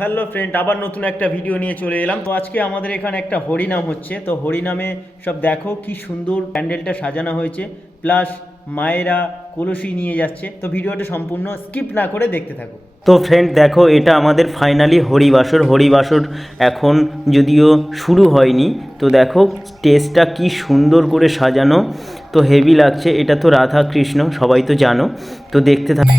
Hello friend, আবার নতুন একটা ভিডিও নিয়ে চলে এলাম। তো আজকে আমাদের এখানে একটা হরিনাম হচ্ছে। তো হরিনামে সব দেখো কি সুন্দর প্যান্ডেলটা সাজানো হয়েছে, প্লাস মায়েরা কলসি নিয়ে যাচ্ছে। তো ভিডিওটা সম্পূর্ণ স্কিপ না করে দেখতে থাকো। তো ফ্রেন্ড দেখো, এটা আমাদের ফাইনালি হরিবাসর এখন যদিও শুরু হয়নি। তো দেখো স্টেজটা কি সুন্দর করে সাজানো, তো হেভি লাগছে। এটা তো রাধা কৃষ্ণ সবাই তো জানো, তো দেখতে থাকো।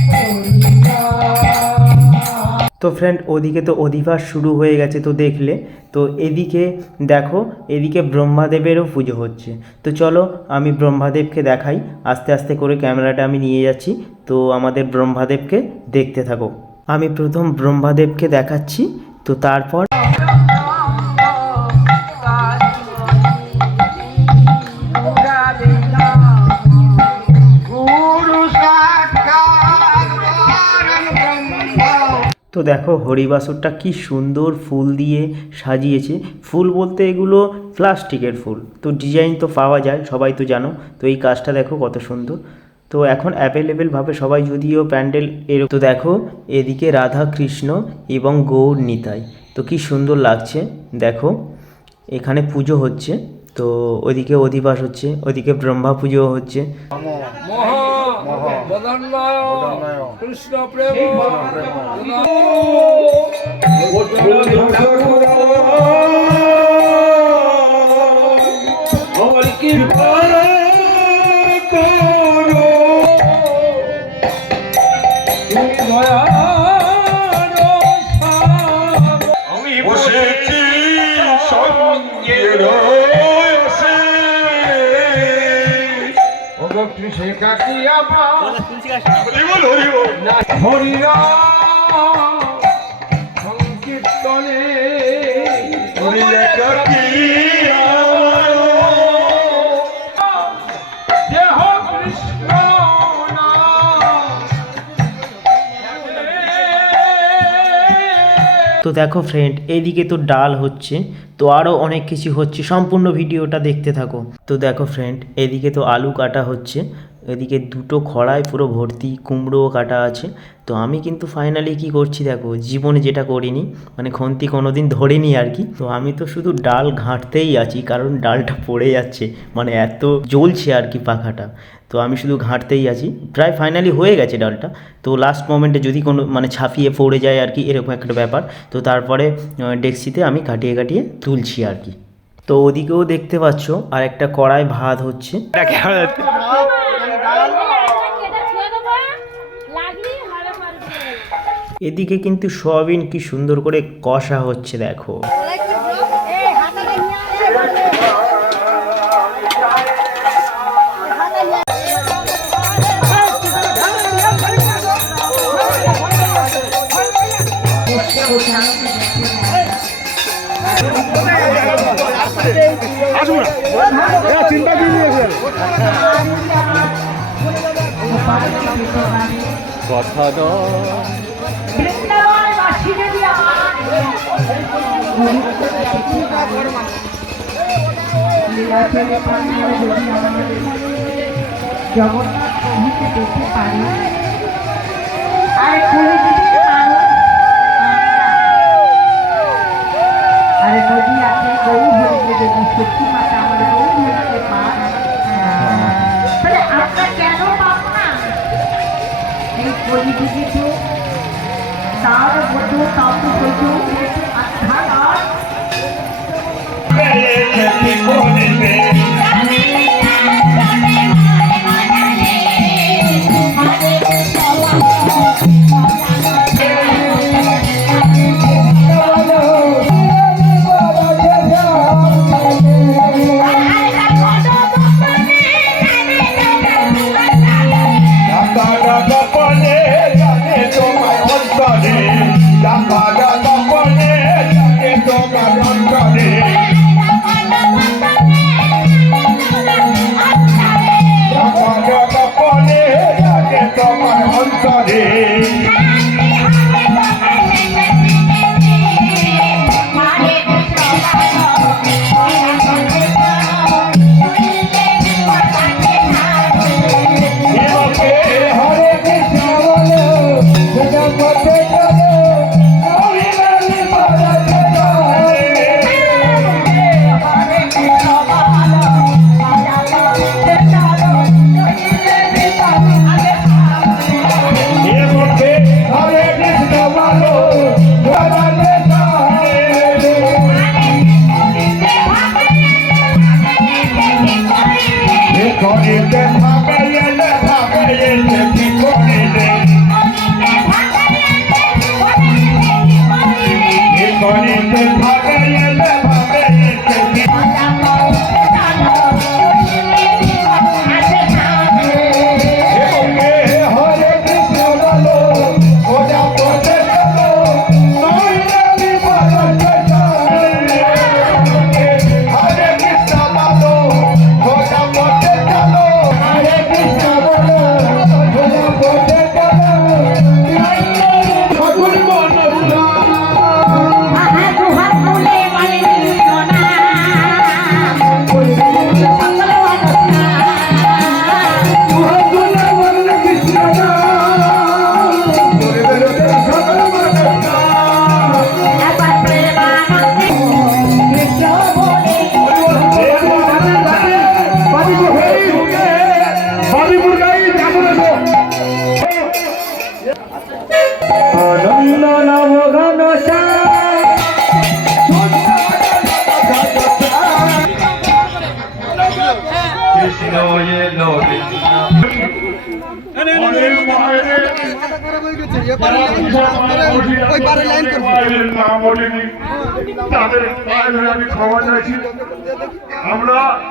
তো ফ্রেন্ড ওদিকে তো অধিবাস শুরু হয়ে গেছে, তো দেখলে। তো এদিকে দেখো, এদিকে ব্রহ্মাদেবেরও পুজো হচ্ছে। তো চলো আমি ব্রহ্মাদেবকে দেখাই, আস্তে আস্তে করে ক্যামেরাটা আমি নিয়ে যাচ্ছি। তো আমাদের ব্রহ্মাদেবকে দেখতে থাকো। আমি প্রথম ব্রহ্মাদেবকে দেখাচ্ছি, তো তারপর তো দেখো হরিবাসরটা কি সুন্দর ফুল দিয়ে সাজিয়েছে। ফুল বলতে এগুলো প্লাস্টিকের ফুল, তো ডিজাইন তো পাওয়া যায়, সবাই তো জানো। তো এই কাজটা দেখো কত সুন্দর। তো এখন অ্যাভেলেবেলভাবে সবাই যদিও প্যান্ডেল তো দেখো এদিকে রাধা কৃষ্ণ এবং গৌর নিতাই, তো কি সুন্দর লাগছে। দেখো এখানে পুজো হচ্ছে, তো ওইদিকে অধিবাস হচ্ছে, ওইদিকে ব্রহ্মা পুজো হচ্ছে। কৃষ্ণ প্রেম আমি বসেছি সঙ্গে সে কাকি আমার হরিরা সংকীর্তনে দেহ কৃষ্ণ তো দেখো ফ্রেন্ড এইদিকে তো ডাল হচ্ছে, তো আরও অনেক কিছু হচ্ছে, সম্পূর্ণ ভিডিওটা দেখতে থাকো। তো দেখো ফ্রেন্ড এদিকে তো আলু কাটা হচ্ছে, এদিকে দুটো খড়ায় পুরো ভর্তি কুমড়োও কাটা আছে। তো আমি কিন্তু ফাইনালি কি করছি দেখো, জীবনে যেটা করিনি, মানে খন্তি কোনো দিন ধরিনি আর কি। তো আমি তো শুধু ডাল ঘাঁটতেই আছি, কারণ ডালটা পড়ে যাচ্ছে, মানে এত জ্বলছে আর কি পাখাটা। তো আমি শুধু ঘাঁটতেই আছি, প্রায় ফাইনালি হয়ে গেছে ডালটা। তো লাস্ট মোমেন্টে যদি কোনো মানে ছাপিয়ে পড়ে যায় আর কি, এরকম একটা ব্যাপার। তো তারপরে ডেক্সিতে আমি কাটিয়ে কাটিয়ে তুলছি আর কি। তো ওদিকেও দেখতে পাচ্ছ আর একটা কড়ায় ভাত হচ্ছে। এদিকে কিন্তু সয়াবিন কি সুন্দর করে কষা হচ্ছে দেখো। চিন্তা কি নিয়েছেন কথা জগন্নাথ প্রভুকে দেখতে পারি আর আরে নদী আছে গরু হরিকে যদি সত্যি মাতা আমার গরু হরিকে পান, তাহলে আমরা কেন পাব না? এই কলিযুগে তো তার মতো তাপ হইতো আধার জানে তোমায় অন্তরে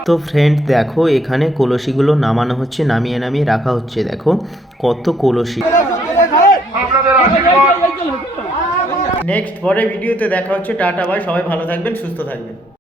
তো ফ্রেন্ড দেখো এখানে কলসিগুলো নামানো হচ্ছে, নামিয়ে নামিয়ে রাখা হচ্ছে। দেখো কত কলসি। নেক্সট পরে ভিডিওতে দেখা হচ্ছে। টাটা বাই, সবাই ভালো থাকবেন, সুস্থ থাকবেন।